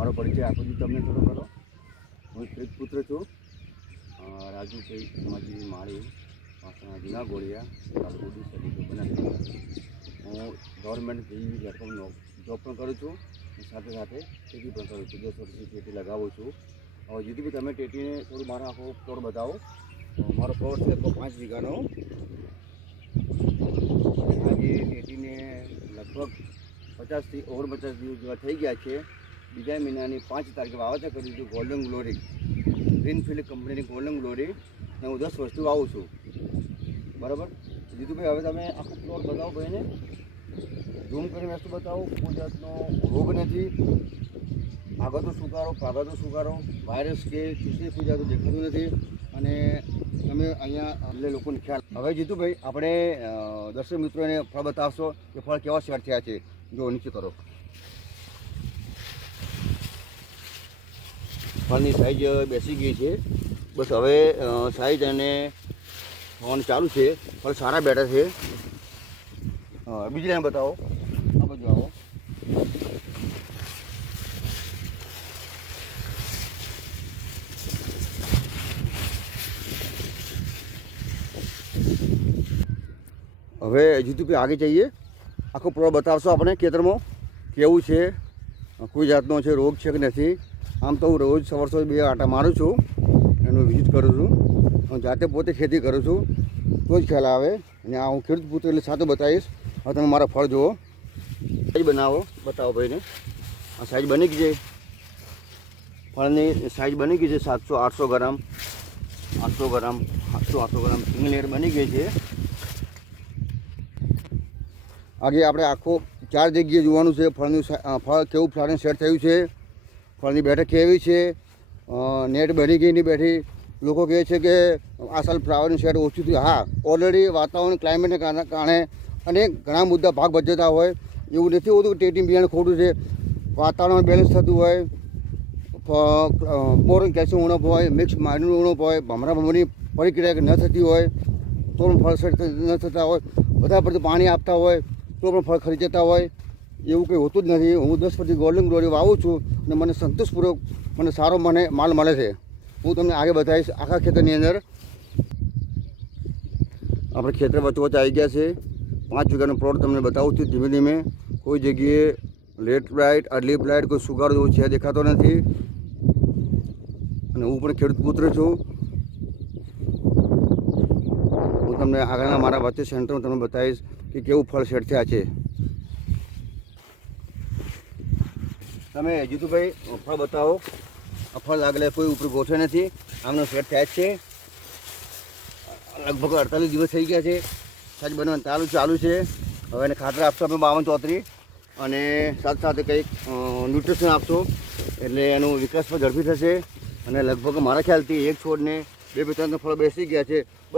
મારો પરિચય આપું છું તમને થોડો કરો. હું ખેત પુત્ર છું, રાજુભાઈ સમાજી માળી પાસણા જૂના ગોળિયા તાલુકો તરીકે બનાવી. હું ગવર્મેન્ટ લેપટોપનો જોબ પણ કરું છું, સાથે સાથે ટેટી પણ કરું છું. 10 વર્ષથી ટેટી લગાવું છું. હવે જીતુભાઈ તમે ટેટીને થોડું મારો આખો પ્લોટ બતાવો. મારો પ્લોટ છે 5 વીઘાનો. આજે ટેટીને લગભગ 50થી 49 દિવસ જેવા થઈ ગયા છે. બીજા મહિનાની 5 તારીખે વાવેતર કર્યું હતું. ગોલ્ડન ગ્લોરી ગ્રીનફિલ્ડ કંપનીની ગોલ્ડન ગ્લોરી ને હું 10 વર્ષથી વાવું છું. બરાબર જીતુભાઈ, હવે તમે આખો પ્લોટ બતાવો ભાઈને, ઝૂમ કરીને વસ્તુ બતાવો. કોઈ જાતનો રોગ નથી, આગળ તો સુકારો પાગળ તો સુકારો, વાયરસ કે ચૂસી કોઈ જાતનું દેખાતું નથી. અને તમે અહીંયા એટલે લોકોને ખ્યાલ. હવે જીતુભાઈ આપણે દર્શક મિત્રોને ફળ બતાવશો કે ફળ કેવા સેટ થયા છે. જો નીચે કરો. ફળની સાઈઝ બેસી ગઈ છે. બસ હવે સાઈઝ અને થવાનું ચાલુ છે. ફળ સારા બેઠા છે. બીજી લાઈન બતાવો. આ બાજુ આવો. હવે જીતુભાઈ આગે જઈએ. આખો પ્લોટ બતાવશો આપણે ખેતરમાં કેવું છે, કોઈ જાતનો છે રોગ છે કે નથી. આમ તો હું રોજ સવાર 2 આંટા મારું છું, એનું વિઝિટ કરું છું. હું જાતે પોતે ખેતી કરું છું તો જ ખ્યાલ આવે. અને આ હું ખેડૂત પુત્ર એટલે સાથે બતાવીશ. હવે તમે મારા ફળ જુઓ. સાઈઝ બનાવો, બતાવો ભાઈને. આ સાઈઝ બની ગઈ છે. ફળની સાઈઝ બની ગઈ છે 700-800 ગ્રામ, 800 ગ્રામ, 800 ગ્રામ સિંગલ લેયર બની ગઈ છે. આગે આપણે આખો 4 જગ્યાએ જોવાનું છે. ફળનું ફળ કેવું ફ્લાવરિંગ સેટ થયું છે, ફળની બેઠક કેવી છે, નેટ બની ગઈ નહીં બેઠી. લોકો કહે છે કે આ સાલ ફ્લાવરિંગ સેટ ઓછું થયું. હા, ઓલરેડી વાતાવરણ ક્લાઇમેટને કારણે અને ઘણા મુદ્દા ભાગ ભજવતા હોય. એવું નથી હોતું કે ટેટી બિયારણ ખોટું છે. વાતાવરણ બેલેન્સ થતું હોય, બોરોન કેલ્શિયમ ઉણપ હોય, મિક્સ માઇનર ઉણપ હોય, ભમરા ભમરી પરિક્રિયા ન થતી હોય તો પણ ફળ સેટ ન થતા હોય, વધારે પડતું પાણી આપતા હોય તો પણ ફળ ખરી જતા હોય. એવું કંઈ હોતું જ નથી. હું 10 વર્ષથી ગોલ્ડન ગ્લોરી વાવું છું અને મને સંતોષપૂર્વક મને સારો માલ મળે છે. હું તમને આગળ બતાવીશ. આખા ખેતરની અંદર આપણે ખેતર વચ્ચે આવી ગયા છે. 5 વીઘાનો પ્લોટ તમને બતાવું છું ધીમે ધીમે. કોઈ જગ્યાએ લેટ બ્લાઇટ અર્લી બ્લાઇટ કોઈ સુગારો જેવું છે દેખાતો નથી. અને હું પણ ખેડૂત પુત્ર છું. હું તમને આગળના મારા વચ્ચે સેન્ટરમાં તમને બતાવીશ કે કેવું ફળ સેટ થયા છે. તમે જીતુભાઈ ફળ બતાવો. આ ફળ આગળ કોઈ ઉપર ગોઠવે નથી, આમનો સેટ થાય જ છે. લગભગ 48 દિવસ થઈ ગયા છે. સાઈઝ બનવાનું ચાલુ છે. હવે એને ખાતર આપશો આપણે 52-34 અને સાથે સાથે કંઈક ન્યુટ્રિશન આપશો એટલે એનો વિકાસ પણ ઝડપી થશે. અને લગભગ મારા ખ્યાલથી એક છોડને 2-3 ફળ બેસી ગયા છે.